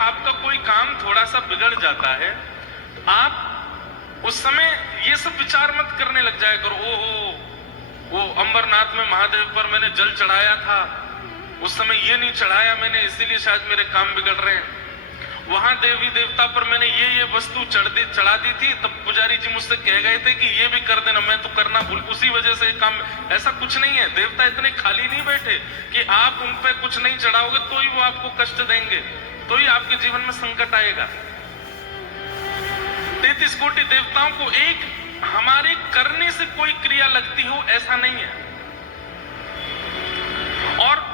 आपका कोई काम थोड़ा सा बिगड़ जाता है, आप उस समय ये सब विचार मत करने लग जाया करो, ओहो वो अमरनाथ में महादेव पर मैंने जल चढ़ाया था, उस समय ये नहीं चढ़ाया मैंने, इसीलिए शायद मेरे काम बिगड़ रहे हैं। वहां देवी देवता पर मैंने ये वस्तु चढ़ा दी थी, तब पुजारी जी मुझसे कह गए थे कि ये भी कर देना, मैं तो करना भूल, उसी वजह से काम। ऐसा कुछ नहीं है, देवता इतने खाली नहीं बैठे कि आप उन पे कुछ नहीं चढ़ाओगे तो ही वो आपको कष्ट देंगे, तो ही आपके जीवन में संकट आएगा। 33 कोटि देवताओं को एक हमारे करने से कोई क्रिया लगती हो ऐसा नहीं है, और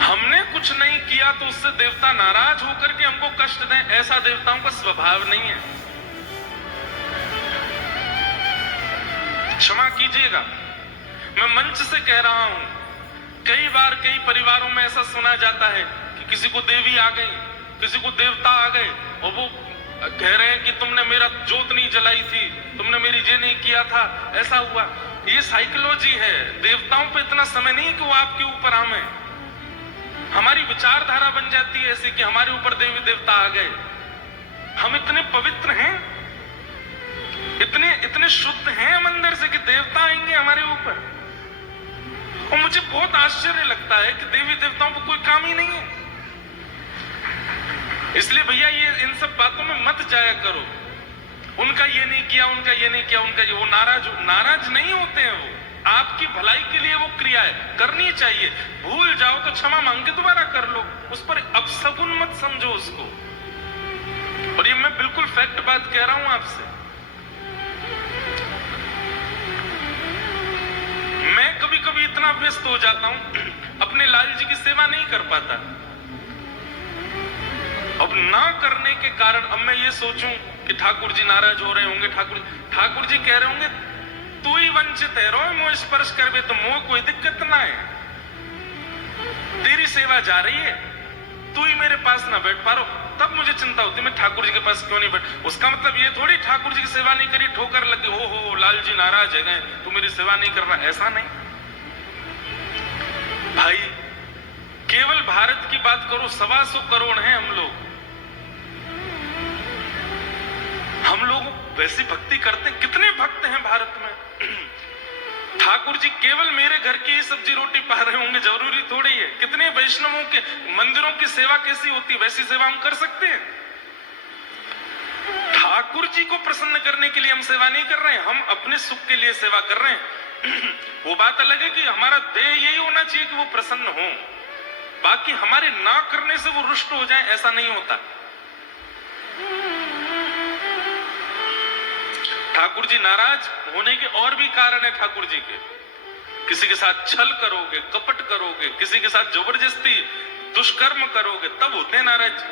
हमने कुछ नहीं किया तो उससे देवता नाराज होकर के हमको कष्ट दें, ऐसा देवताओं का स्वभाव नहीं है। क्षमा कीजिएगा, मैं मंच से कह रहा हूं, कई बार कई परिवारों में ऐसा सुना जाता है कि किसी को देवी आ गई, किसी को देवता आ गए, और वो कह रहे हैं कि तुमने मेरा जोत नहीं जलाई थी, तुमने मेरी ये नहीं किया था, ऐसा हुआ। ये साइकोलॉजी है, देवताओं पे इतना समय नहीं कि वो आपके ऊपर आवे। हमारी विचारधारा बन जाती है ऐसी कि हमारे ऊपर देवी देवता आ गए। हम इतने पवित्र हैं, इतने शुद्ध हैं हम अंदर से कि देवता आएंगे हमारे ऊपर। और मुझे बहुत आश्चर्य लगता है कि देवी देवताओं को कोई काम ही नहीं है। इसलिए भैया ये इन सब बातों में मत जाया करो, उनका ये नहीं किया, उनका ये नहीं किया, उनका ये, वो नाराज नहीं होते हैं, वो आपकी भलाई के लिए वो क्रियाएं करनी चाहिए। भूल जाओ तो क्षमा मांग के दोबारा कर लो, उस पर अपशगुन मत समझो उसको। और ये मैं बिल्कुल फैक्ट बात कह रहा हूं आपसे। मैं कभी कभी इतना व्यस्त हो जाता हूं, अपने लाल जी की सेवा नहीं कर पाता। अब ना करने के कारण अब मैं ये सोचूं कि ठाकुर जी नाराज हो रहे होंगे, ठाकुर जी कह रहे होंगे तू ही वंचित है, रोए मोह स्पर्श करवे तो मोह कोई दिक्कत ना है, तेरी सेवा जा रही है, तू ही मेरे पास ना बैठ पा रहा, तब मुझे चिंता होती मैं ठाकुर जी के पास क्यों नहीं बैठ। उसका मतलब ये थोड़ी ठाकुर जी की सेवा नहीं करी ठोकर लग गई, ओहो लाल जी नाराज है गए, तू मेरी सेवा नहीं कर रहा, ऐसा नहीं भाई। केवल भारत की बात करो, 125 करोड़ हैं हम लोग वैसी भक्ति करते हैं, कितने भक्त हैं भारत में। ठाकुर जी केवल मेरे घर की ही सब्जी रोटी पा रहे होंगे जरूरी थोड़ी है। कितने वैष्णवों के मंदिरों की सेवा कैसी होती है, वैसी सेवा हम कर सकते हैं। ठाकुर जी को प्रसन्न करने के लिए हम सेवा नहीं कर रहे हैं, हम अपने सुख के लिए सेवा कर रहे हैं। वो बात अलग है कि हमारा ध्येय यही होना चाहिए कि वो प्रसन्न हो, बाकी हमारे ना करने से वो रुष्ट हो जाए ऐसा नहीं होता। ठाकुर जी नाराज होने के और भी कारण है ठाकुर जी के। किसी के साथ छल करोगे, कपट करोगे, किसी के साथ जबरदस्ती दुष्कर्म करोगे, तब होते हैं नाराज।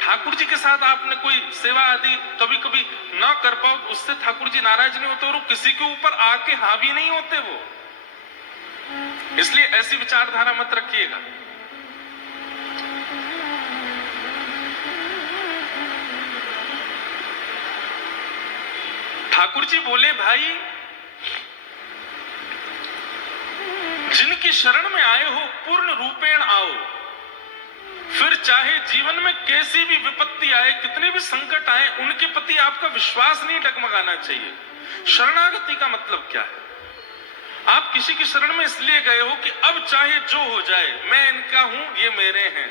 ठाकुर जी के साथ आपने कोई सेवा आदि कभी कभी ना कर पाओ, उससे ठाकुर जी नाराज नहीं होते और किसी के ऊपर आके हावी नहीं होते वो। इसलिए ऐसी विचारधारा मत रखिएगा। ठाकुर जी बोले भाई जिनकी शरण में आए हो पूर्ण रूपेण आओ, फिर चाहे जीवन में कैसी भी विपत्ति आए, कितने भी संकट आए, उनके प्रति आपका विश्वास नहीं डगमगाना चाहिए। शरणागति का मतलब क्या है? आप किसी की शरण में इसलिए गए हो कि अब चाहे जो हो जाए मैं इनका हूं, ये मेरे हैं।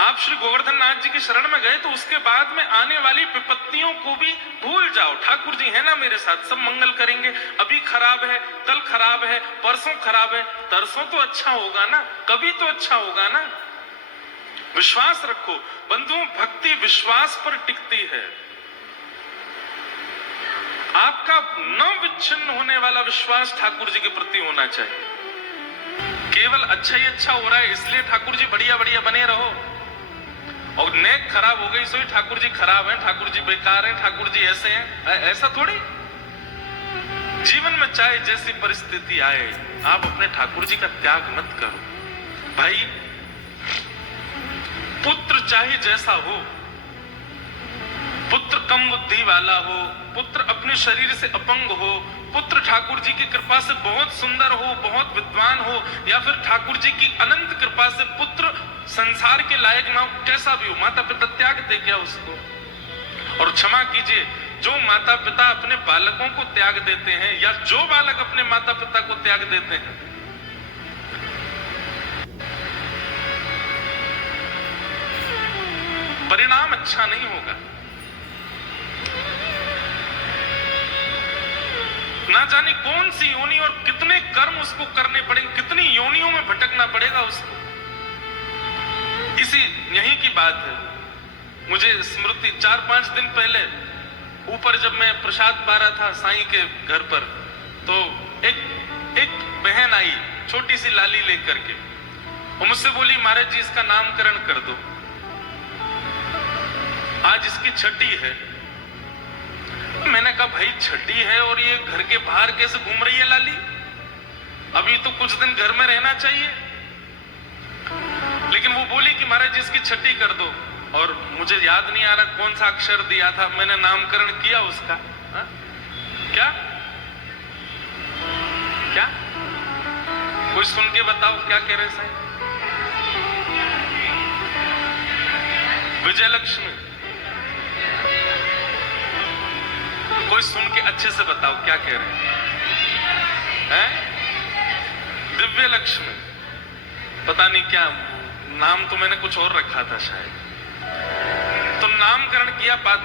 आप श्री गोवर्धन नाथ जी की शरण में गए तो उसके बाद में आने वाली विपत्तियों को भी भूल जाओ। ठाकुर जी है ना मेरे साथ, सब मंगल करेंगे। अभी खराब है, कल खराब है, परसों खराब है, तरसों तो अच्छा होगा ना, कभी तो अच्छा होगा ना। विश्वास रखो बंधुओं, भक्ति विश्वास पर टिकती है। आपका न विच्छिन्न होने वाला विश्वास ठाकुर जी के प्रति होना चाहिए। केवल अच्छा ही अच्छा हो रहा है इसलिए ठाकुर जी बढ़िया बढ़िया बने रहो, और नेक खराब हो गई सो ठाकुर जी खराब हैं, ठाकुर जी बेकार हैं, ठाकुर जी ऐसे हैं, ऐसा थोड़ी। जीवन में चाहे जैसी परिस्थिति आए आप अपने ठाकुर जी का त्याग मत करो। भाई पुत्र चाहे जैसा हो, पुत्र कम बुद्धि वाला हो, पुत्र अपने शरीर से अपंग हो, पुत्र ठाकुर जी की कृपा से बहुत सुंदर हो, बहुत विद्वान हो, या फिर ठाकुर जी की अनंत कृपा से पुत्र संसार के लायक ना हो, कैसा भी हो, माता पिता त्याग दे क्या उसको? और क्षमा कीजिए, जो माता पिता अपने बालकों को त्याग देते हैं या जो बालक अपने माता पिता को त्याग देते हैं, परिणाम अच्छा नहीं होगा। ना जाने कौन सी योनि और कितने कर्म उसको करने पड़ेंगे, कितनी योनियों में भटकना पड़ेगा उसको। इसी यही की बात है, मुझे स्मृति 4-5 दिन पहले ऊपर जब मैं प्रसाद पा रहा था साईं के घर पर, तो एक बहन आई छोटी सी लाली लेकर के, और मुझसे बोली महाराज जी इसका नामकरण कर दो, आज इसकी छठी है। मैंने कहा भाई छठी है और ये घर के बाहर कैसे घूम रही है लाली, अभी तो कुछ दिन घर में रहना चाहिए। लेकिन वो बोली कि महाराज जी इसकी छठी कर दो, और मुझे याद नहीं आ रहा कौन सा अक्षर दिया था, मैंने नामकरण किया उसका। हा? क्या क्या कोई सुन के बताओ क्या कह रहे साईं? विजयलक्ष्मी। कोई सुन के अच्छे से बताओ क्या कह रहे हैं? दिव्य लक्ष्मी, पता नहीं क्या नाम, तो मैंने कुछ और रखा था शायद, तो नामकरण किया। बात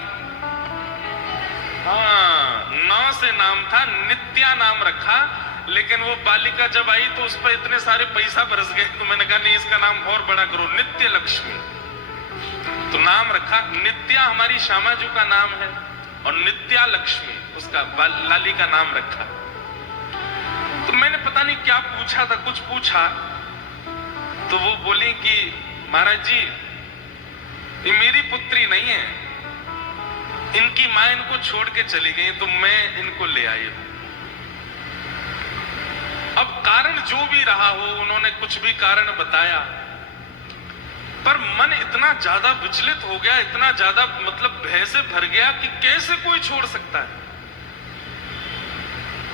हाँ, 9 से नाम था, नित्या नाम रखा, लेकिन वो बालिका जब आई तो उस पर इतने सारे पैसा बरस गए, तो मैंने कहा नहीं इसका नाम और बड़ा करो, नित्य लक्ष्मी। तो नाम रखा नित्या, हमारी श्यामा जी का नाम है, और नित्या लक्ष्मी उसका लाली का नाम रखा। तो मैंने पता नहीं क्या पूछा था, कुछ पूछा, तो वो बोली कि महाराज जी ये मेरी पुत्री नहीं है, इनकी मां इनको छोड़ के चली गई, तो मैं इनको ले आई हूं। अब कारण जो भी रहा हो, उन्होंने कुछ भी कारण बताया, पर मन इतना ज्यादा विचलित हो गया, इतना ज्यादा मतलब भय से भर गया कि कैसे कोई छोड़ सकता है।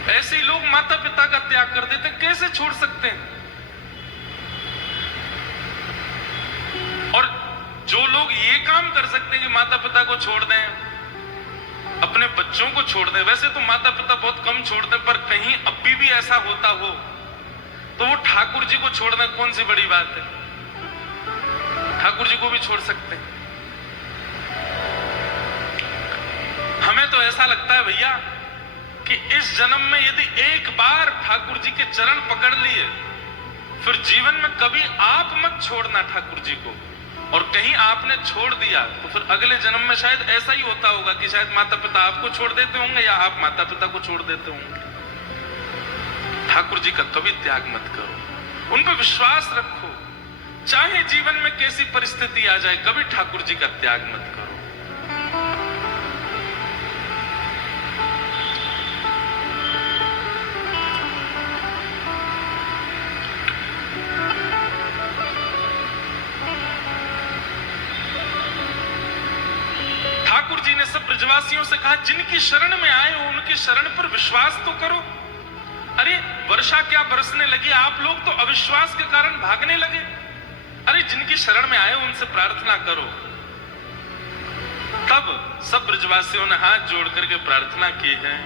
ऐसे ही लोग माता पिता का त्याग कर देते, कैसे छोड़ सकते हैं? और जो लोग ये काम कर सकते हैं कि माता पिता को छोड़ दें, अपने बच्चों को छोड़ दें, वैसे तो माता पिता बहुत कम छोड़ते हैं, पर कहीं अब भी ऐसा होता हो तो वो ठाकुर जी को छोड़ दें, कौन सी बड़ी बात है? ठाकुर जी को भी छोड़ सकते हैं। हमें तो ऐसा लगता है भैया कि इस जन्म में यदि एक बार ठाकुर जी के चरण पकड़ लिए, फिर जीवन में कभी आप मत छोड़ना ठाकुर जी को। और कहीं आपने छोड़ दिया तो फिर अगले जन्म में शायद ऐसा ही होता होगा कि शायद माता पिता आपको छोड़ देते होंगे या आप माता पिता को छोड़ देते होंगे। ठाकुर जी का कभी त्याग मत करो, उन पर विश्वास रखो, चाहे जीवन में कैसी परिस्थिति आ जाए, कभी ठाकुर जी का त्याग मत करो। ठाकुर जी ने सब ब्रजवासियों से कहा जिनकी शरण में आए हो उनकी शरण पर विश्वास तो करो। अरे वर्षा क्या बरसने लगी, आप लोग तो अविश्वास के कारण भागने लगे। अरे जिनकी शरण में आए उनसे प्रार्थना करो। तब सब ब्रजवासियों ने हाथ जोड़ करके प्रार्थना की है,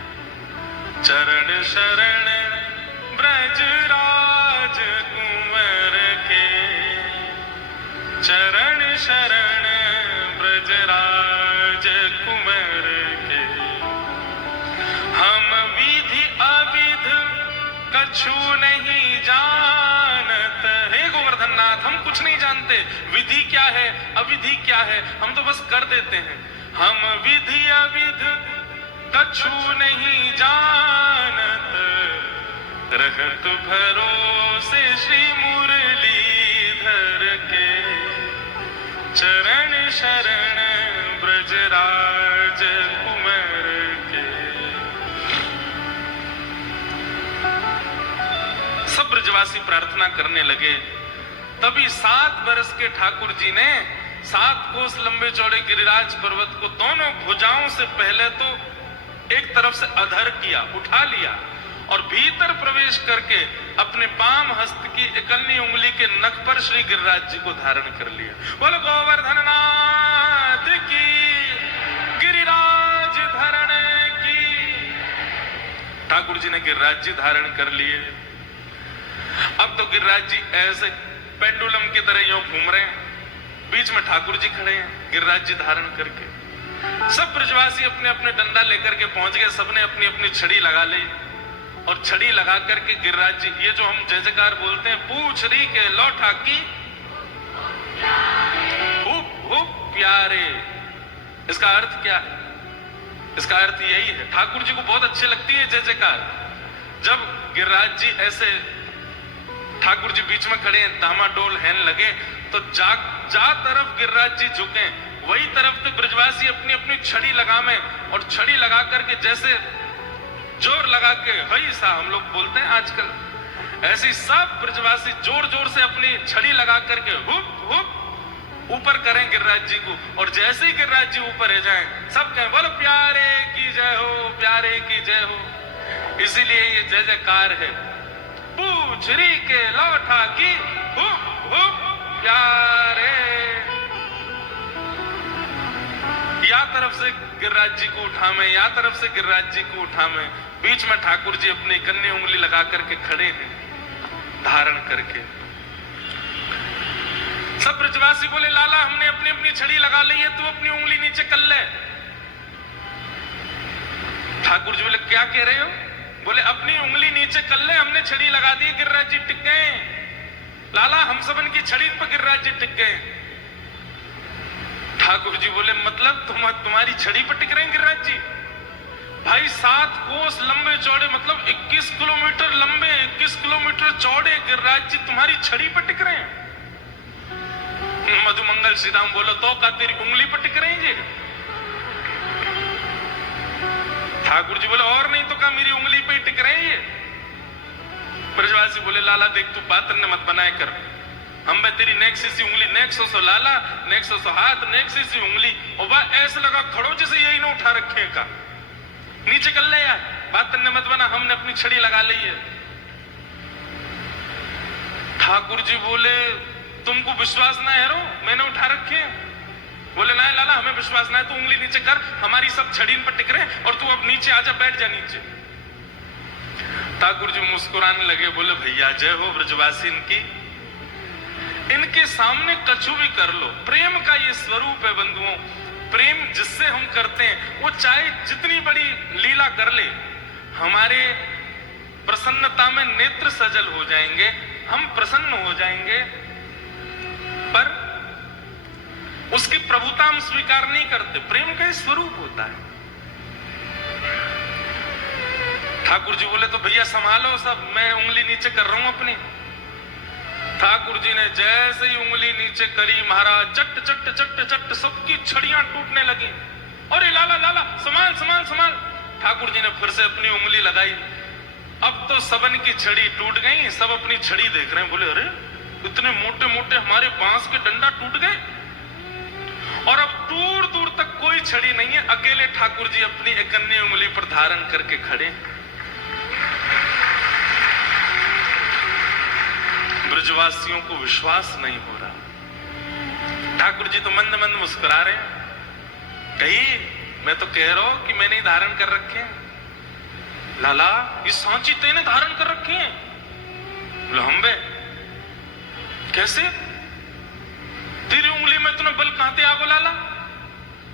चरण शरण ब्रजराज कुंवर के, चरण शरण ब्रजराज कुंवर के, हम विधि अविध कछु नहीं जानत। हे गोवर्धन नाथ, हम कुछ नहीं जानते, विधि क्या है अविधि क्या है, हम तो बस कर देते हैं। हम विधि अविध कछु नहीं जानत, रहत भरोसे श्री मुरलीधर के, चरण शरण ब्रजराज कुंवर के। सब ब्रजवासी प्रार्थना करने लगे। तभी 7 वर्ष के ठाकुर जी ने 7 कोस लंबे चौड़े गिरिराज पर्वत को दोनों भुजाओं से पहले तो एक तरफ से अधर किया, उठा लिया और भीतर प्रवेश करके अपने पाम हस्त की इकन्नी उंगली के नख पर श्री गिरिराज जी को धारण कर लिया। बोलो गोवर्धन नाथ की, गिरिराज धरण की। ठाकुर जी ने गिरिराज जी धारण कर लिए। अब तो गिरिराज जी ऐसे पेंडुलम की तरह यूं घूम रहे हैं, बीच में ठाकुर जी खड़े हैं गिरिराज जी धारण करके। सब ब्रजवासी अपने अपने डंडा लेकर के पहुंच गए, सबने अपनी अपनी छड़ी लगा ली और छड़ी लगा करके गिरिराज जी, ये जो हम जय जयकार बोलते हैं, पूछरी के लौटा की हुप हुप प्यारे, इसका अर्थ क्या है? इसका अर्थ यही है, ठाकुर जी को बहुत अच्छी लगती है जय जयकार। जब गिरिराज जी ऐसे ठाकुर जी बीच में खड़े हैं, दामाडोल हैन लगे, तो जा तरफ गिरिराज जी झुके वही तरफ तो ब्रजवासी अपनी अपनी छड़ी लगावे और छड़ी लगा करके जैसे जोर लगा के हई सा हम लोग बोलते हैं आजकल, ऐसे सब ब्रजवासी जोर जोर से अपनी छड़ी लगा करके हुप हुप ऊपर करें गिरिराज जी को। और जैसे ही गिरिराज जी ऊपर रह जाएं, सब कहें बोलो प्यारे की जय हो, प्यारे की जय हो। इसीलिए ये जय जयकार है, पूछरी के लौटा की हुप हुप प्यारे। या तरफ से गिरिराज जी को उठावे, या तरफ से गिरिराज जी को उठावे, बीच में ठाकुर जी अपनी कन्नी उंगली लगा करके खड़े हैं धारण करके। सब ब्रजवासी बोले लाला हमने अपनी अपनी छड़ी लगा ली है, तू अपनी उंगली नीचे कर ले। ठाकुर जी बोले क्या कह रहे हो? बोले अपनी उंगली नीचे कर ले, हमने छड़ी लगा दी, गिरिराज जी टिक गए। लाला हम सबन की छड़ी पर गिरिराज जी टिक गए। ठाकुर जी बोले मतलब तुम्हारी छड़ी पर टिक रहे हैं गिरिराज जी? भाई 7 कोस लंबे चौड़े, मतलब 21 किलोमीटर लंबे, 21 किलोमीटर चौड़े गिरिराज जी तुम्हारी छड़ी पर टिक रहे हैं। मधुमंगल श्रीराम बोलो तो का तेरी उंगली पर टिक रहे हैं जी? ठाकुर जी बोले और नहीं तो का मेरी उंगली पे ही टिक रहे हैं ये। ब्रजवासी बोले लाला देख तू बात न मत बनाए कर, हम बे तेरी नेक सी उंगली, नेक सो लाला, नेक सो हाथ, नेक सी उंगली, और वह ऐसे लगा खड़ो जैसे यही ना उठा रखे का, नीचे कर ले यार, बात न मत बना, हमने अपनी छड़ी लगा ली है। ठाकुर जी बोले तुमको विश्वास ना है रो मैंने उठा रखे हैं? बोले ना लाला हमें विश्वास ना है, तू उंगली नीचे कर, हमारी सब छड़ी पर टिक रहे और तू अब नीचे आजा, बैठ जा नीचे। ठाकुर जी मुस्कुराने लगे, बोले भैया जय हो ब्रजवासी इनकी, इनके सामने कछु भी कर लो। प्रेम का ये स्वरूप है बंधुओं, प्रेम जिससे हम करते हैं वो चाहे जितनी बड़ी लीला कर ले, हमारे प्रसन्नता में नेत्र सजल हो जाएंगे, हम प्रसन्न हो जाएंगे, पर उसकी प्रभुता हम स्वीकार नहीं करते। प्रेम का स्वरूप होता है। ठाकुर जी बोले तो भैया संभालो सब, मैं उंगली नीचे कर रहा हूं अपनी। ठाकुर जी ने जैसे ही उंगली नीचे करी, महाराज चट चट चट चट सबकी छड़ियां टूटने लगी। अरे लाला लाला संभाल संभाल संभाल। ठाकुर जी ने फिर से अपनी उंगली लगाई, अब तो सबन की छड़ी टूट गई, सब अपनी छड़ी देख रहे हैं, बोले अरे इतने मोटे मोटे हमारे बांस के डंडा टूट गए और अब दूर दूर तक कोई छड़ी नहीं है, अकेले ठाकुर जी अपनी इकन्नी उंगली पर धारण करके खड़े। ब्रजवासियों को विश्वास नहीं हो रहा। ठाकुर जी तो मंद मंद मुस्कुरा रहे हैं, कही मैं तो कह रहा हूं कि मैंने धारण कर रखे हैं। लाला ये सांची तेने धारण कर रखे हैं? बोले हम बे कैसे? तेरी उंगली में इतना बल कहां से आ गो लाला?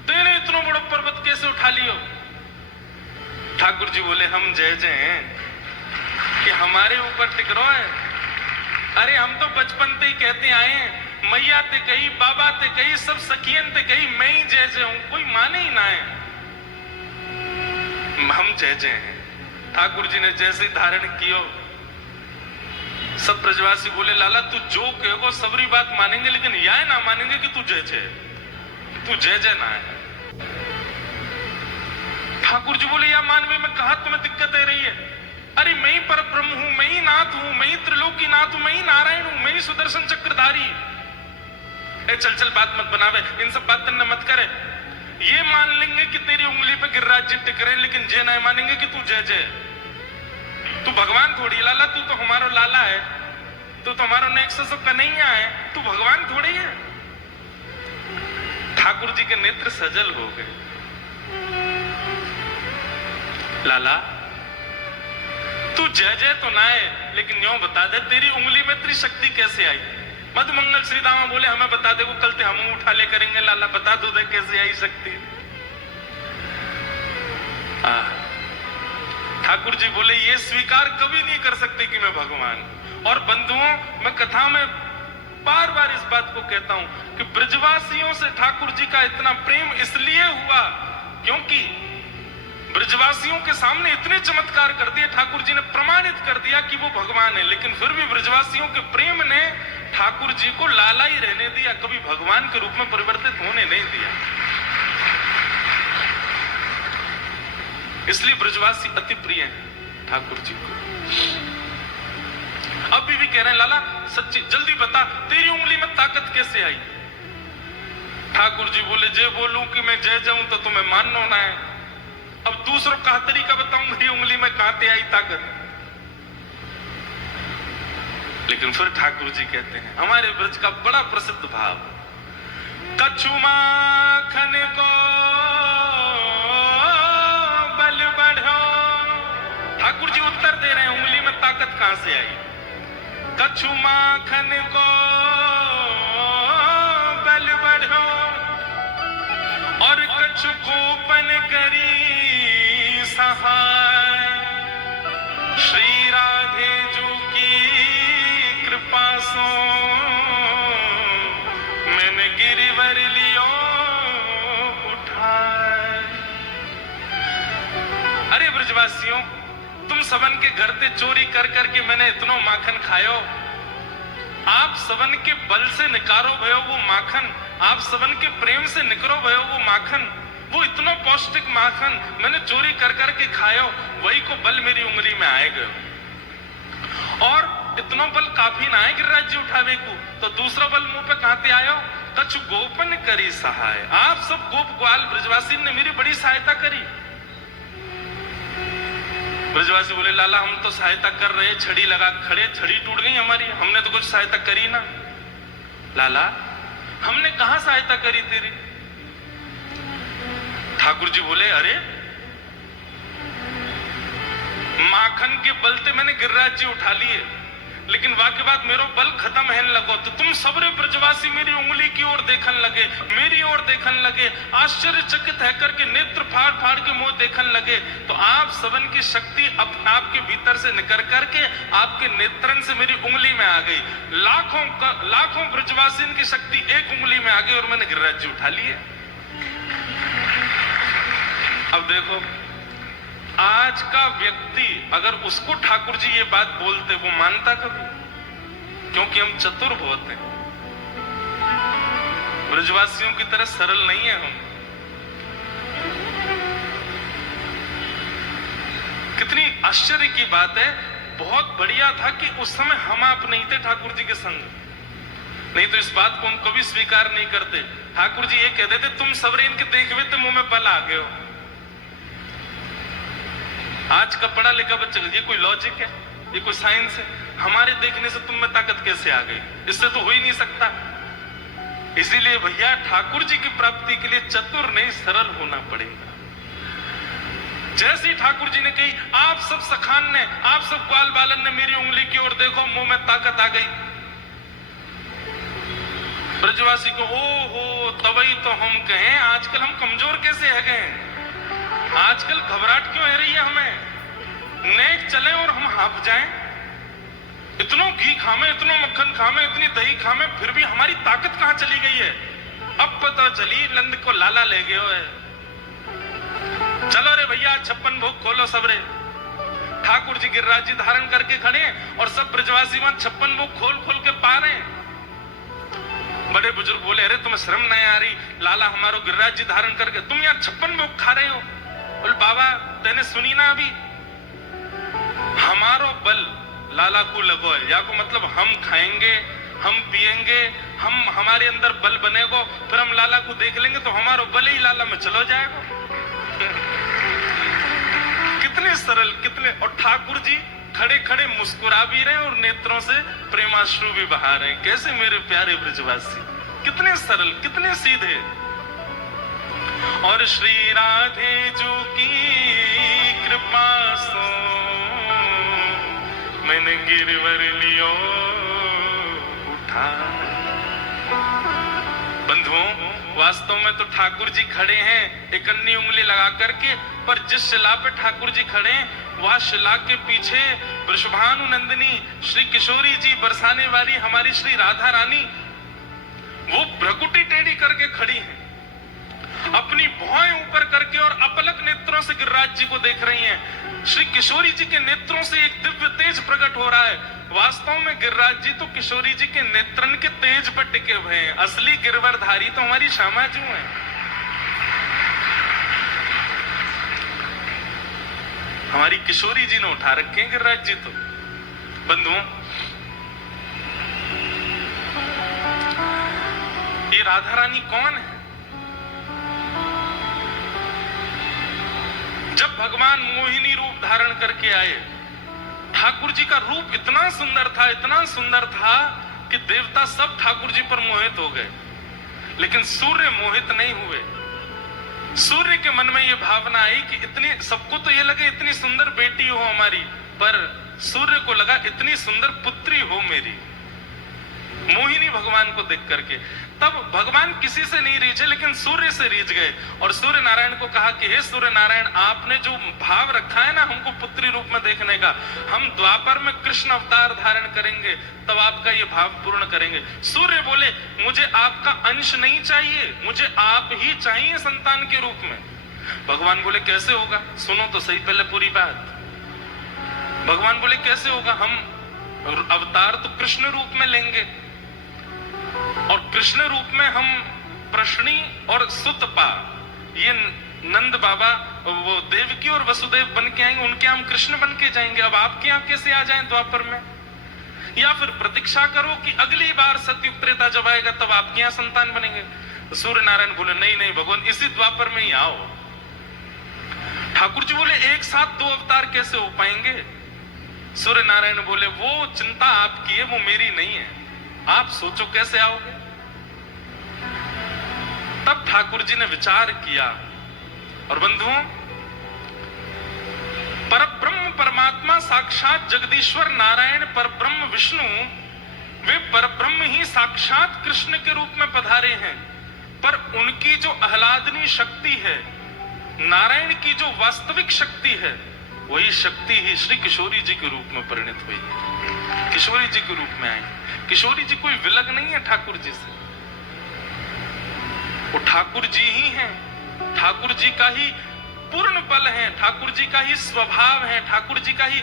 तेने इतना बड़ा पर्वत कैसे उठा लियो? ठाकुर जी बोले हम जय जय हैं कि हमारे ऊपर टिक रहो है। अरे हम तो बचपन से ही कहते आए हैं, मैया ते कही, बाबा ते कही, सब सखियन ते कही, मैं ही जय जय हूं, कोई माने ही ना है, हम जय जय हैं। ठाकुर जी ने जैसे ही धारण कियो, सब ब्रजवासी बोले लाला तू जो कहोगे सबरी बात मानेंगे, लेकिन यह ना मानेंगे कि तू जय जय, तू जय जय ना है। ठाकुर जी बोले या मानवे में कहा तुम्हें दिक्कत आ रही है? अरे मैं ही पर ब्रह्म हूं, मैं ही नाथ हूं, मैं ही त्रिलोकी नाथ हूं, मैं ही नारायण हूं, मैं ही सुदर्शन चक्रधारी। चल चल बात मत बनावे, इन सब बात न मत करे। ये मान लेंगे कि तेरी उंगली पे गिरिराज जी टिक रहे, लेकिन ये नहीं मानेंगे कि तू जय जय, तू भगवान थोड़ी लाला, तू तो हमारा लाला है, तू तो हमारा नेक्सस कन्हैया है, तू भगवान थोड़ी है। ठाकुर जी के नेत्र सजल हो गए। लाला तू जय जय तो ना है, लेकिन यूं बता दे तेरी उंगली में त्रिशक्ति कैसे आई? मधुमंगल श्री दामा बोले हमें बता दे, वो कल ते हम उठा ले करेंगे। लाला बता दो दे कैसे आई शक्ति। ठाकुर जी बोले ये स्वीकार कभी नहीं कर सकते कि मैं भगवान। और बंधुओं, मैं कथा में बार बार इस बात को कहता हूं कि ब्रजवासियों से ठाकुर जी का इतना प्रेम इसलिए हुआ क्योंकि ब्रजवासियों के सामने इतने चमत्कार कर दिए, ठाकुर जी ने प्रमाणित कर दिया कि वो भगवान है। लेकिन फिर भी ब्रजवासियों के प्रेम ने ठाकुर जी को लाला ही रहने दिया, कभी भगवान के रूप में परिवर्तित होने नहीं दिया। इसलिए ब्रजवासी अति प्रिय हैं ठाकुर जी को। अभी भी कह रहे हैं लाला सच्ची जल्दी बता तेरी उंगली में ताकत कैसे आई? ठाकुर जी बोले जे बोलूं कि मैं जय जाऊं तो तुम्हें मानना ना है। अब दूसरों का तरीका बताऊं मेरी उंगली में कहां से आई ताकत? लेकिन फिर ठाकुर जी कहते हैं हमारे ब्रज का बड़ा प्रसिद्ध भाव, कछु माखन को बल बढ़ो। ठाकुर जी उत्तर दे रहे हैं उंगली में ताकत कहां से आई? कछु माखन को बल बढ़ो और कछु गोपन करी सहाय। श्री राधे जू की कृपा सो मैंने गिरिवर लियो उठाए। अरे ब्रजवासियों, तुम सबन के घर से चोरी कर करके मैंने इतना माखन खायो। आप सबन के बल से निकारो भयो वो माखन, आप सबन के प्रेम से निकरो भयो वो माखन, वो इतना पौष्टिक माखन मैंने चोरी कर करके खायो, वही को बल मेरी उंगली में आए गयो। और इतना बल काफी ना है गिरिराज जी उठावे को, तो दूसरा बल मुंह पे कहां आयो? कछु गोपन करी सहाय। आप सब गोप ग्वाल ब्रजवासी ने मेरी बड़ी सहायता करी। ब्रजवासी बोले लाला हम तो सहायता कर रहे, छड़ी लगा खड़े, छड़ी टूट गई हमारी, हमने तो कुछ सहायता करी ना। लाला हमने कहां सहायता करी तेरी? ठाकुर जी बोले अरे माखन के बल से मैंने गिरिराज जी उठा लिए, लेकिन वाकई बात मेरो बल खत्म है लगो तो तुम सबरे ब्रजवासी मेरी उंगली की ओर देखन लगे, मेरी ओर देखन लगे, आश्चर्यचकित है करके नेत्र फाड़ फाड़ के मुंह देखन लगे। तो आप सबन की शक्ति आपके भीतर से निकल करके आपके नेत्रन से मेरी उंगली में आ गई। लाखों ब्रजवासी की शक्ति एक उंगली में आ गई और मैंने गिरिराज जी उठा लिए। अब देखो आज का व्यक्ति अगर उसको ठाकुर जी ये बात बोलते वो मानता कभी? क्योंकि हम चतुर बहुत हैं, ब्रजवासियों की तरह सरल नहीं है हम। कितनी आश्चर्य की बात है, बहुत बढ़िया था कि उस समय हम आप नहीं थे ठाकुर जी के संग, नहीं तो इस बात को हम कभी स्वीकार नहीं करते। ठाकुर जी ये कहते थे तुम सबरे इनके देख हुए तो मुंह में बल आ गए हो। आज का पढ़ा लिखा बच्चा, ये कोई लॉजिक है, ये कोई साइंस है? हमारे देखने से तुम में ताकत कैसे आ गई? इससे तो हो ही नहीं सकता। इसीलिए भैया ठाकुर जी की प्राप्ति के लिए चतुर नहीं सरल होना पड़ेगा। जैसी ठाकुर जी ने कही आप सब सखान ने, आप सब ग्वाल बालन ने मेरी उंगली की ओर देखो, मुंह में ताकत आ गई। ब्रजवासी को ओ तभी तो हम कहें आजकल हम कमजोर कैसे है गए, आजकल घबराहट क्यों है रही है हमें? नेक चले और हम हाफ जाएं, इतना घी खामे, इतना मक्खन खामे, इतनी दही खामे, फिर भी हमारी ताकत कहां चली गई है? अब पता चली नंद को लाला ले गए है। चलो रे भैया 56 भोग खोलो सबरे। ठाकुर जी गिरिराज जी धारण करके खड़े और सब ब्रजवासी वहां 56 भोग खोल खोल के पा रहे हैं। बड़े बुजुर्ग बोले अरे तुम्हें शर्म नहीं आ रही? लाला हमारो गिरिराज जी धारण करके तुम यहाँ 56 भोग खा रहे हो। बोले बाबा तेने सुनी ना अभी, हमारो बल लाला को लगो है, या को मतलब हम खाएंगे हम पिएंगे, हमारे अंदर बल बनेगा, फिर हम लाला को देख लेंगे तो हमारा बल ही लाला में चलो जाएगा। कितने सरल, कितने, और ठाकुर जी खड़े खड़े मुस्कुरा भी रहे और नेत्रों से प्रेमाश्रु भी बहा रहे हैं। कैसे मेरे प्यारे ब्रजवासी, कितने सरल, कितने सीधे। और श्री राधे जो की कृपा सो मैंने गिरवर लियो उठा। बंधुओं, वास्तव में तो ठाकुर जी खड़े हैं एक अन्नी उंगली लगा करके, पर जिस शिला पे ठाकुर जी खड़े हैं वह शिला के पीछे वृषभानु नंदिनी श्री किशोरी जी बरसाने वाली हमारी श्री राधा रानी वो भ्रकुटी टेढ़ी करके खड़ी हैं, अपनी भौएं ऊपर करके और अपलक नेत्रों से गिरिराज जी को देख रही हैं। श्री किशोरी जी के नेत्रों से एक दिव्य तेज प्रकट हो रहा है। वास्तव में गिरिराज जी तो किशोरी जी के नेत्रन के तेज पर टिके हुए हैं। असली गिरवरधारी तो हमारी श्यामा जी हैं। हमारी किशोरी जी ने उठा रखे हैं गिरिराज जी तो। बंधुओं, ये राधा रानी कौन है? जब भगवान मोहिनी रूप धारण करके आए, ठाकुर जी का रूप इतना सुंदर था, इतना सुंदर था कि देवता सब ठाकुर जी पर मोहित हो गए, लेकिन सूर्य मोहित नहीं हुए। सूर्य के मन में यह भावना आई कि इतनी, सबको तो ये लगे इतनी सुंदर बेटी हो हमारी, पर सूर्य को लगा इतनी सुंदर पुत्री हो मेरी। मोहिनी भगवान को देख करके तब भगवान किसी से नहीं रीझे, लेकिन सूर्य से रीझ गए और सूर्य नारायण को कहा कि हे सूर्य नारायण, आपने जो भाव रखा है ना हमको पुत्री रूप में देखने का, हम द्वापर में कृष्ण अवतार धारण करेंगे तब आपका ये भाव पूर्ण करेंगे। सूर्य बोले, मुझे आपका अंश नहीं चाहिए, मुझे आप ही चाहिए संतान के रूप में। भगवान बोले कैसे होगा, सुनो तो सही पहले पूरी बात। भगवान बोले कैसे होगा, हम अवतार तो कृष्ण रूप में लेंगे और कृष्ण रूप में हम प्रश्नी और सुतपा, ये नंद बाबा वो देवकी और वसुदेव बन के आएंगे, उनके हम कृष्ण बन के जाएंगे। अब आपके यहाँ कैसे आ जाएं द्वापर में? या फिर प्रतीक्षा करो कि अगली बार सतयुग त्रेता जब आएगा तब आपके यहाँ संतान बनेंगे। तो सूर्य नारायण बोले नहीं नहीं भगवान, इसी द्वापर में ही आओ। ठाकुर जी बोले एक साथ दो अवतार कैसे हो पाएंगे? सूर्य नारायण बोले वो चिंता आपकी है, वो मेरी नहीं है, आप सोचो कैसे आओगे। तब ठाकुर जी ने विचार किया और बंधुओं, परब्रह्म परमात्मा साक्षात जगदीश्वर नारायण परब्रह्म विष्णु, वे परब्रह्म ही साक्षात कृष्ण के रूप में पधारे हैं, पर उनकी जो आह्लादनी शक्ति है, नारायण की जो वास्तविक शक्ति है, वही शक्ति ही श्री किशोरी जी के रूप में परिणत हुई है, किशोरी जी के रूप में आई। किशोरी जी कोई विलग नहीं है ठाकुर जी से, वो ठाकुर जी ही हैं, ठाकुर जी का ही पूर्ण बल है, ठाकुर जी का ही स्वभाव है, ठाकुर जी का ही।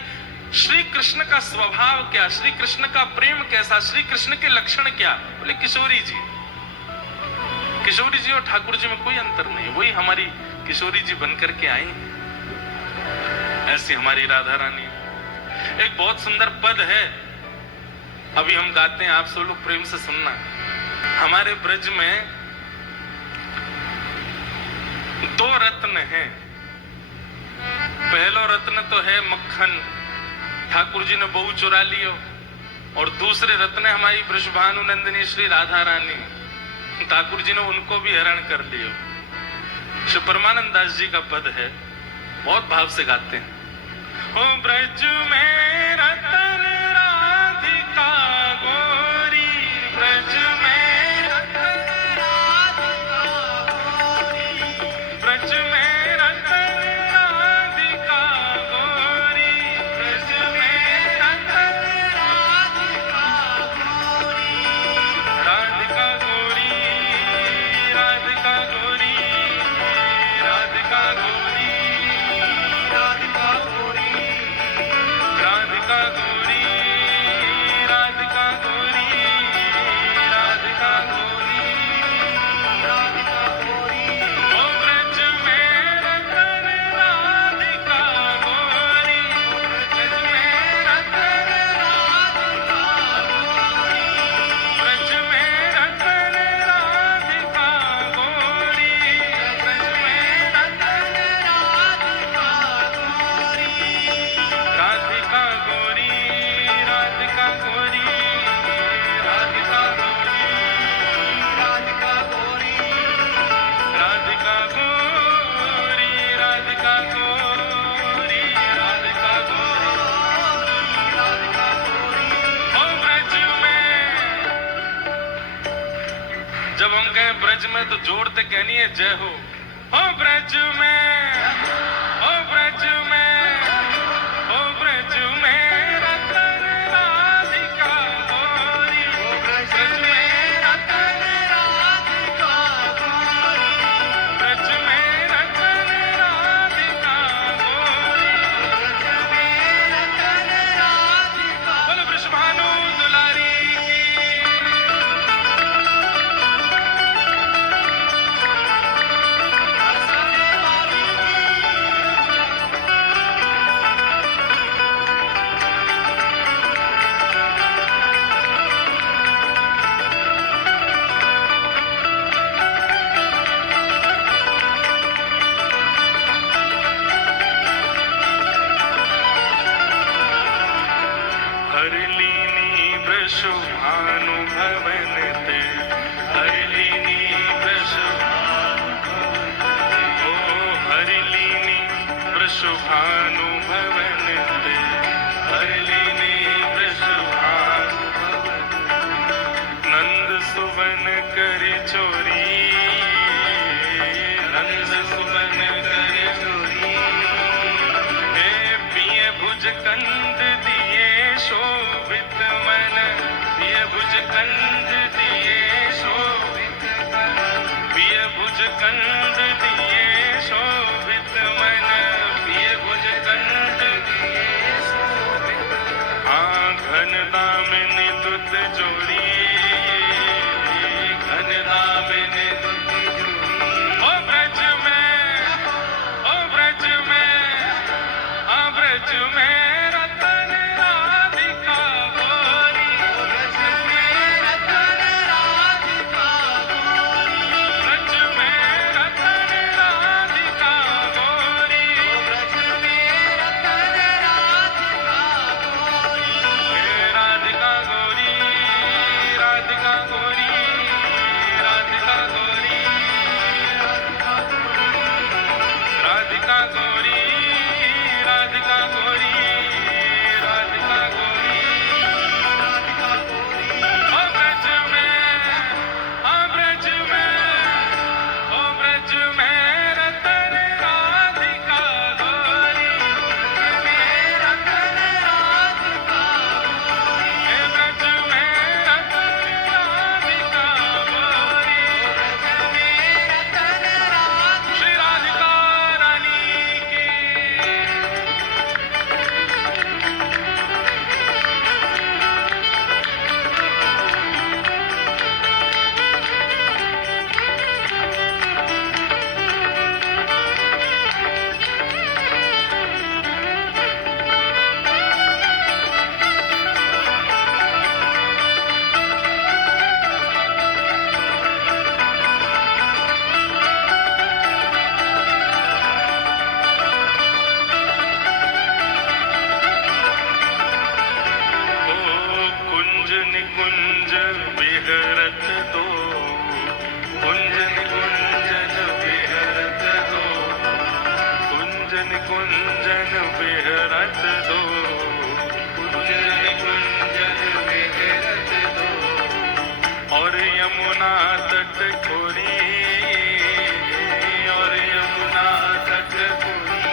श्री कृष्ण का स्वभाव क्या, श्री कृष्ण का प्रेम कैसा, श्री कृष्ण के लक्षण क्या? बोले किशोरी जी। किशोरी जी और ठाकुर जी में कोई अंतर नहीं, वही हमारी किशोरी जी बनकर के आई। ऐसी हमारी राधा रानी। एक बहुत सुंदर पद है, अभी हम गाते हैं, आप सब लोग प्रेम से सुनना। हमारे ब्रज में दो रत्न हैं। पहला रत्न तो है मक्खन, ठाकुर जी ने बहू चुरा लियो, और दूसरे रत्न हमारी वृषभानु नंदिनी श्री राधा रानी, ठाकुर जी ने उनको भी हरण कर लियो। श्री परमानंद दास जी का पद है, बहुत भाव से गाते हैं। ओ ब्रज में रतन राधिका गोरी, ब्रज में रतन राधिका गोरी, ब्रज में रतन राधिका गोरी, ब्रज में रतन राधिका गोरी, राधिका गोरी, राधिका गोरी, राधिका गोरी, राधिका गोरी, राधिका जब हम कहें ब्रज में तो जोड़ते कहनी है जय हो ब्रज में, ओ ब्रज में, ओ ब्रज में रतन राधिका गोरी, ओ ब्रज में रतन राधिका गोरी, ब्रज में रतन राधिका गोरी, ब्रज में रतन राधिका। बोलो वृषभानु दुलारी की। हरिलीनी वृषभानु भवन ते, हरिलीनी वृषभानु ओ हरिलीनी वृषभानु भवन ते, हरिलीनी वृषभानु नंद सुवन करि चोरी, नंद सुवन करि चोरी, हे पिए भुज कंद दिए शोभित मन, पिय भुज कंद दिए शोभित मन, पिय भुज कंद दिए शोभित मन, पिय भुज कंद दिए शोभित मन। घन दामिनी दुत जोड़ी, घन दामिनी दुत जोड़ी, ओ ब्रज में, ओ ब्रज में, आ ब्रज में रतन राधिका गोरी, ब्रज में रतन राधिका गोरी, ब्रज में रतन राधिका गोरी, ब्रज में रतन राधिका गोरी, हे राधिका गोरी, राधिका गोरी, राधिका गोरी, राधिका गोरी, राधिका गोरी, राधिका गोरी, राधिका गोरी, ओ ब्रज में, ओ ब्रज में, ओ ब्रज में रतन राधिका गोरी, ब्रज में रतन राधिका गोरी, हे ब्रज में रतन राधिका गोरी, ब्रज में रतन राधिका। श्री राधिका रानी की। कुंज निकुंज विहरत दो, कुंज निकुंजन विहरत दो, कुंज निकुंजन विहरत दो, कुंज निकुंजन विहरत दो। और यमुना तट खोरी, और यमुना तट खोरी,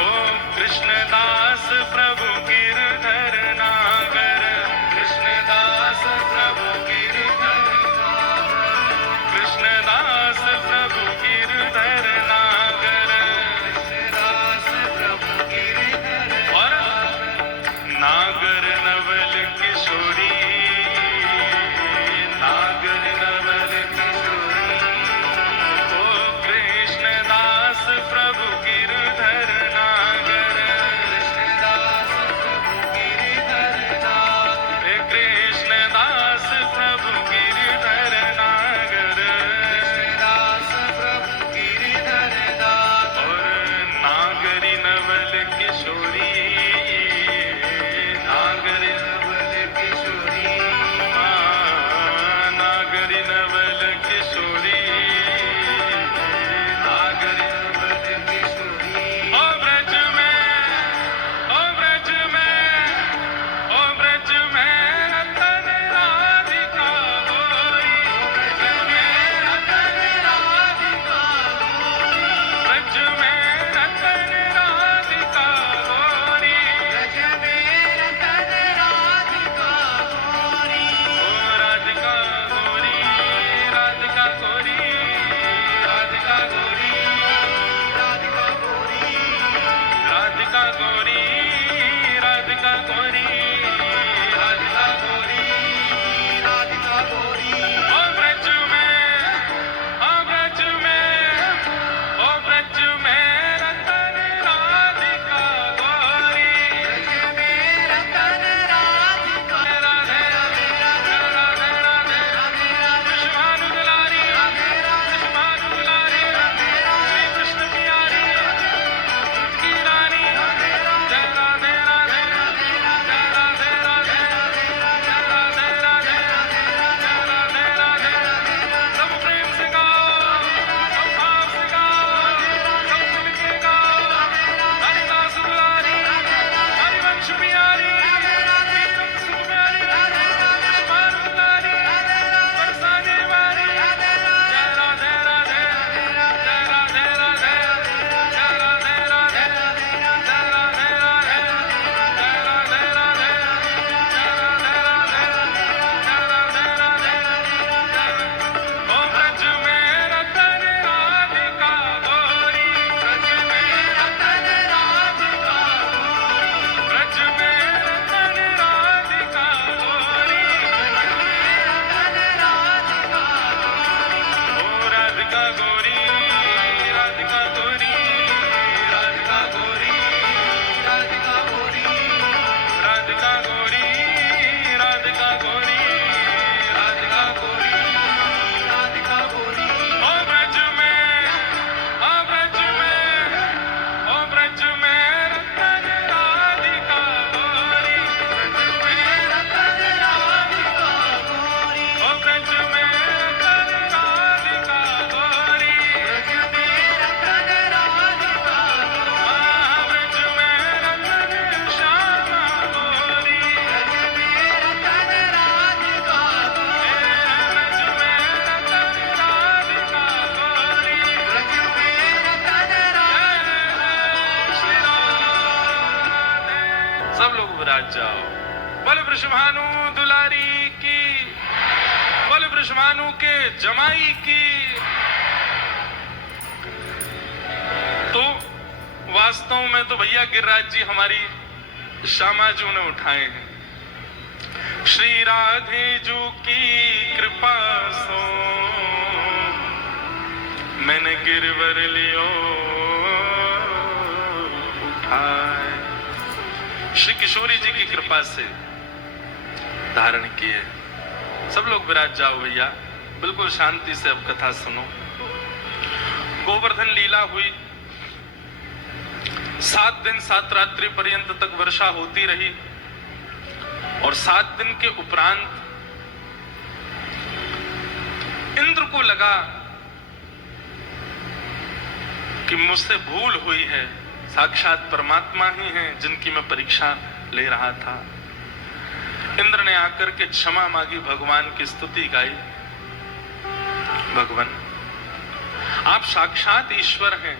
ओ कृष्णदास प्रभु गिरधर नागर, कृष्णदास प्रभु गिरधर नागर, कृष्णदास प्रभु गिरधर नागर, कृष्णदास प्रभु विराज जाओ। बोल वृषभानु दुलारी की, बोल वृषभानु के जमाई की। तो वास्तव में तो भैया गिरिराज जी हमारी श्यामा जी ने उठाए हैं। श्री राधे जू की कृपा सो मैंने गिरवर लियो उठाए। श्री किशोरी जी की कृपा से धारण किए। सब लोग विराज जाओ भैया, बिल्कुल शांति से अब कथा सुनो। गोवर्धन लीला हुई, 7 दिन 7 रात्रि पर्यंत तक वर्षा होती रही और 7 दिन के उपरांत इंद्र को लगा कि मुझसे भूल हुई है, साक्षात परमात्मा ही हैं जिनकी मैं परीक्षा ले रहा था। इंद्र ने आकर के क्षमा मांगी, भगवान की स्तुति गाई। भगवान आप साक्षात ईश्वर हैं,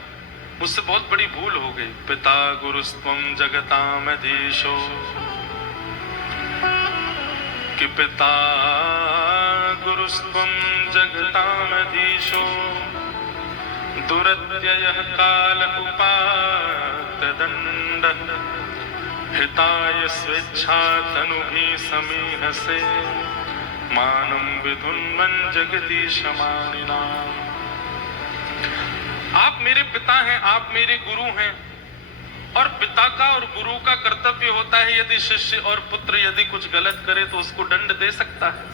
मुझसे बहुत बड़ी भूल हो गई। पिता गुरुस्त्वं जगतामधीशो, कि पिता गुरुस्त्वं जगतामधीशो, दुरत्ययः काल उपात्तदण्डः, हिताय स्वेच्छा तनुभिः समीहसे, मानं विधुन्वन् जगदीशमानिनाम्। आप मेरे पिता हैं, आप मेरे गुरु हैं, और पिता का और गुरु का कर्तव्य होता है यदि शिष्य और पुत्र यदि कुछ गलत करे तो उसको दंड दे सकता है।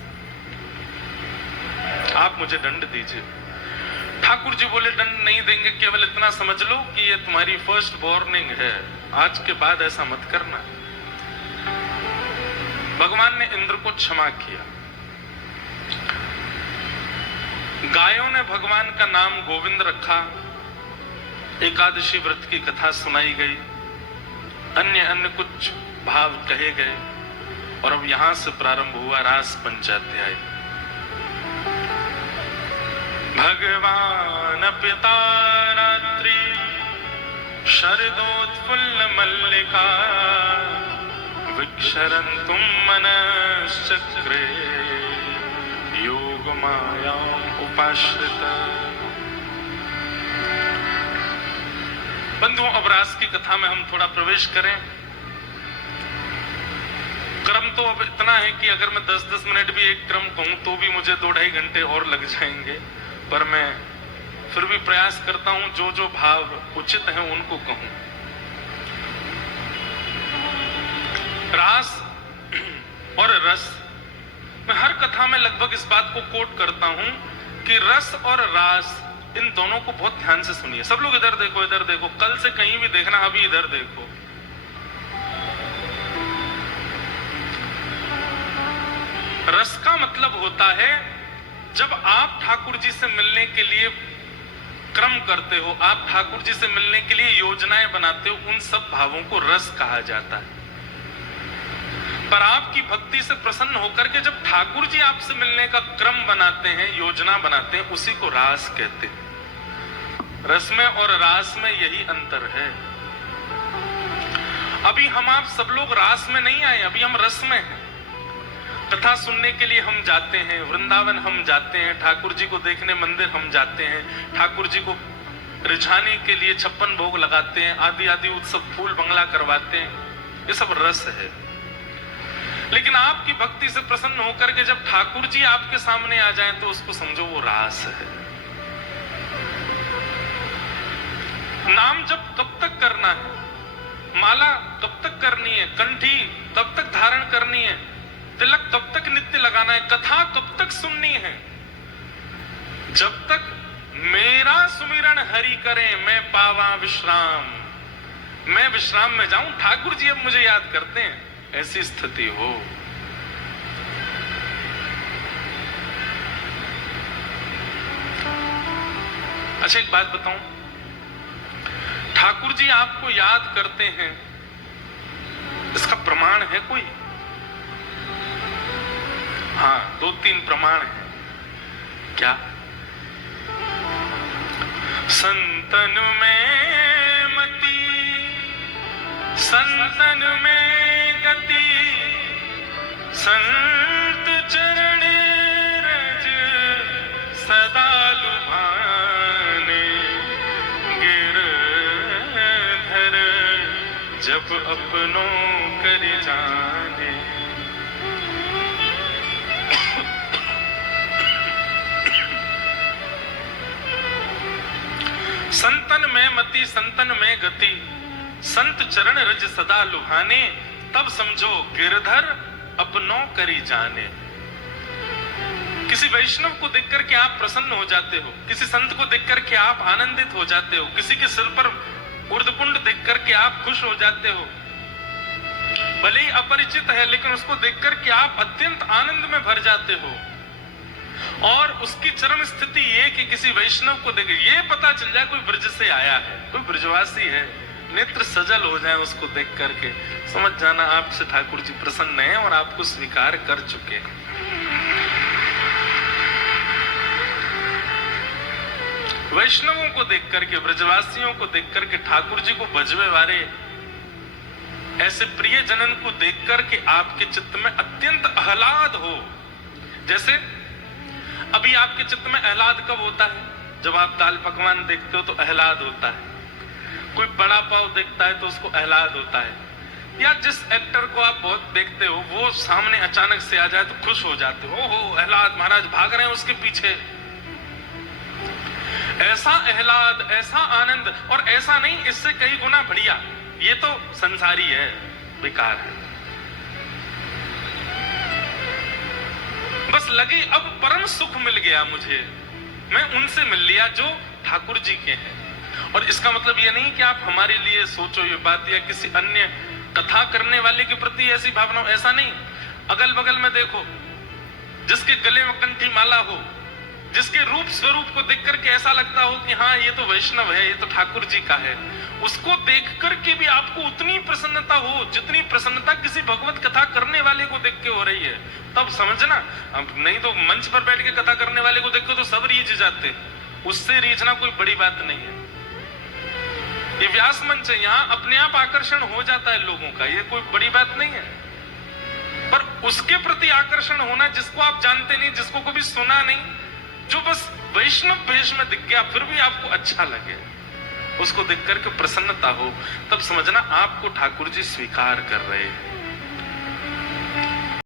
आप मुझे दंड दीजिए। ठाकुर जी बोले दंड नहीं देंगे, केवल इतना समझ लो कि ये तुम्हारी फर्स्ट वार्निंग है, आज के बाद ऐसा मत करना। भगवान ने इंद्र को क्षमा किया। गायों ने भगवान का नाम गोविंद रखा। एकादशी व्रत की कथा सुनाई गई, अन्य अन्य कुछ भाव कहे गए, और अब यहां से प्रारंभ हुआ रास पंचाध्याय। भगवान पिता रात्रि शरदोत्फुल्ल मल्लिका, विक्षरन्तुं मनश्चक्रे योग मायाम् उपाश्रित। बंधुओं, अब रास की कथा में हम थोड़ा प्रवेश करें। क्रम तो अब इतना है कि अगर मैं 10-10 मिनट भी एक क्रम कहूं तो भी मुझे 2-2.5 घंटे और लग जाएंगे, पर मैं फिर भी प्रयास करता हूं जो जो भाव उचित हैं उनको कहूं। रास और रस, मैं हर कथा में लगभग इस बात को कोट करता हूं कि रस और रास, इन दोनों को बहुत ध्यान से सुनिए। सब लोग इधर देखो, इधर देखो, कल से कहीं भी देखना, अभी इधर देखो। रस का मतलब होता है जब आप ठाकुर जी से मिलने के लिए क्रम करते हो, आप ठाकुर जी से मिलने के लिए योजनाएं बनाते हो, उन सब भावों को रस कहा जाता है। पर आपकी भक्ति से प्रसन्न होकर के जब ठाकुर जी आपसे मिलने का क्रम बनाते हैं, योजना बनाते हैं, उसी को रास कहते हैं। रस में और रास में यही अंतर है। अभी हम आप सब लोग रास में नहीं आए, अभी हम रस में हैं। कथा सुनने के लिए हम जाते हैं, वृंदावन हम जाते हैं, ठाकुर जी को देखने मंदिर हम जाते हैं, ठाकुर जी को रिझाने के लिए 56 भोग लगाते हैं, आदि आदि उत्सव, फूल बंगला करवाते हैं, ये सब रस है। लेकिन आपकी भक्ति से प्रसन्न होकर के जब ठाकुर जी आपके सामने आ जाएं तो उसको समझो वो रास है। नाम जब कब तक करना है, माला कब तक करनी है, कंठी कब तक धारण करनी है, तिलक कब तक नित्य लगाना है, कथा कब तक सुननी है, जब तक मेरा सुमिरन हरि करे मैं पावा विश्राम, मैं विश्राम में जाऊं, ठाकुर जी अब मुझे याद करते हैं, ऐसी स्थिति हो। अच्छा, एक बात बताऊं, ठाकुर जी आपको याद करते हैं, इसका प्रमाण है कोई? हाँ, 2-3 प्रमाण है। क्या? संतन में मति, संतन में गति, संत चरण रज सदा लुभाने, गिरधर जब अपनों कर जाने। संतन में मति संतन में गति, संत चरण रज सदा लुभाने, तब समझो गिरधर अपनों करी जाने। किसी वैष्णव को देख करके आप प्रसन्न हो जाते हो, किसी संत को देख करके आप आनंदित हो जाते हो, किसी के सिर पर उर्दपुंड देख करके आप खुश हो जाते हो। भले ही अपरिचित है लेकिन उसको देख करके आप अत्यंत आनंद में भर जाते हो। और उसकी चरम स्थिति ये कि किसी वैष्णव को देख ये पता चल जाए कोई ब्रज से आया है, कोई ब्रजवासी है, नेत्र सजल हो जाए उसको देख करके, समझ जाना आपसे ठाकुर जी प्रसन्न हैं और आपको स्वीकार कर चुके हैं। वैष्णवों को देख करके, ब्रजवासियों को देख करके, ठाकुर जी को भजवे वाले ऐसे प्रिय जनन को देख करके आपके चित्त में अत्यंत आह्लाद हो। जैसे अभी आपके चित्त में आह्लाद कब होता है? जब आप दाल पकवान देखते हो तो आह्लाद होता है, कोई बड़ा पाव देखता है तो उसको आह्लाद होता है, या जिस एक्टर को आप बहुत देखते हो वो सामने अचानक से आ जाए तो खुश हो जाते हो, ओहो आह्लाद, महाराज भाग रहे हैं उसके पीछे। ऐसा आह्लाद, ऐसा आनंद, और ऐसा नहीं इससे कई गुना बढ़िया, ये तो संसारी है, बेकार है। बस लगे अब परम सुख मिल गया मुझे, मैं उनसे मिल लिया जो ठाकुर जी के हैं। और इसका मतलब ये नहीं कि आप हमारे लिए सोचो ये बात या किसी अन्य कथा करने वाले के प्रति ऐसी भावना, ऐसा नहीं। अगल बगल में देखो, जिसके गले में कंठी माला हो, जिसके रूप स्वरूप को देख करके ऐसा लगता हो कि हाँ ये तो वैष्णव है, ये तो ठाकुर जी का है, उसको देख करके भी आपको उतनी प्रसन्नता हो जितनी प्रसन्नता किसी भगवत कथा करने वाले को देख के हो रही है, तब समझना। अब नहीं तो मंच पर बैठ के कथा करने वाले को देख के तो सब रीझ जाते, उससे रीझना कोई बड़ी बात नहीं है। ये व्यास मंच है, यहाँ अपने आप आकर्षण हो जाता है लोगों का, ये कोई बड़ी बात नहीं है। पर उसके प्रति आकर्षण होना जिसको आप जानते नहीं, जिसको कभी सुना नहीं, जो बस वैष्णव भेष में दिख गया फिर भी आपको अच्छा लगे, उसको देख करके प्रसन्नता हो, तब समझना आपको ठाकुर जी स्वीकार कर रहे हैं।